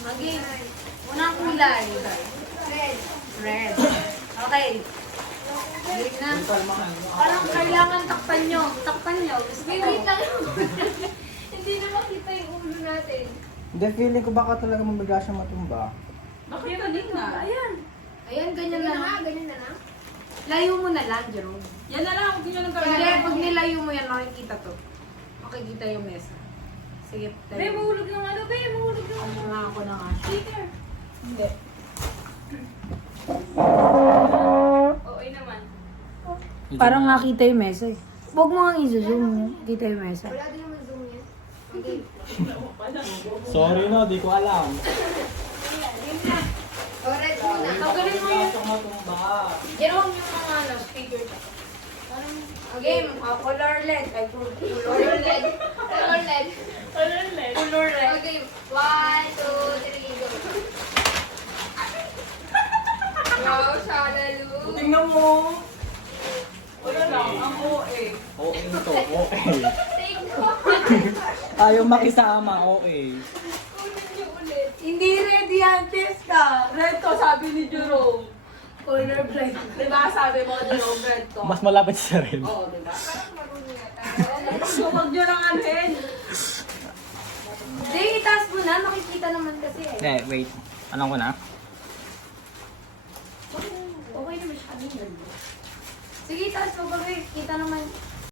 Okay. Unang kulay. Red. Okay. Galing na. Parang kailangan takpan nyo. Takpan nyo. Wait lang. Hindi na makita yung ulo natin. Hindi, feeling ko baka talaga mabiga siya matumba. Bakit na? Ayan. Ayan, ganyan na lang. Ganyan na lang. Layo mo na lang, Jerome. Yan na lang, huwag nyo nang Hindi, gawin. pag nilayo mo yan, makikita to. Makikita yung mesa. Sige, Be, tayo. mahulog yung ano, be, mahulog yung Ano nga ako na nga. speaker. Hindi. Okay naman. Parang nakita yung mesa eh. Huwag mo nga i-zoom. Kita yung mesa. Wala din naman zoom yan. Okay. Sorry no, di ko alam. O, red muna. Tanggalin mo yun. Matumba. Jerome yung mga ano, speaker. Game, color LED. Ay, color LED. Color red. Color red. Okay, 1, 2, 3, go. Wow, Shalalu. Tingnan mo. Wala lang, ang OA. Okay to, okay. Take ko. Ayaw makisama, okay. Ulit niyo ulit. Hindi ready yan, test ka. Red to, sabi ni Jerome. Color blind. Diba sabi mo, Jerome, red to? Mas malapit sa red. Oo, diba? Parang marunong yata. So, huwag nyo nang anuhin. Hindi, itaas mo na. Makikita naman kasi eh. Hindi, wait. Anong ko na? Okay naman siya kanina. Sige, itaas mo ba? Kita naman.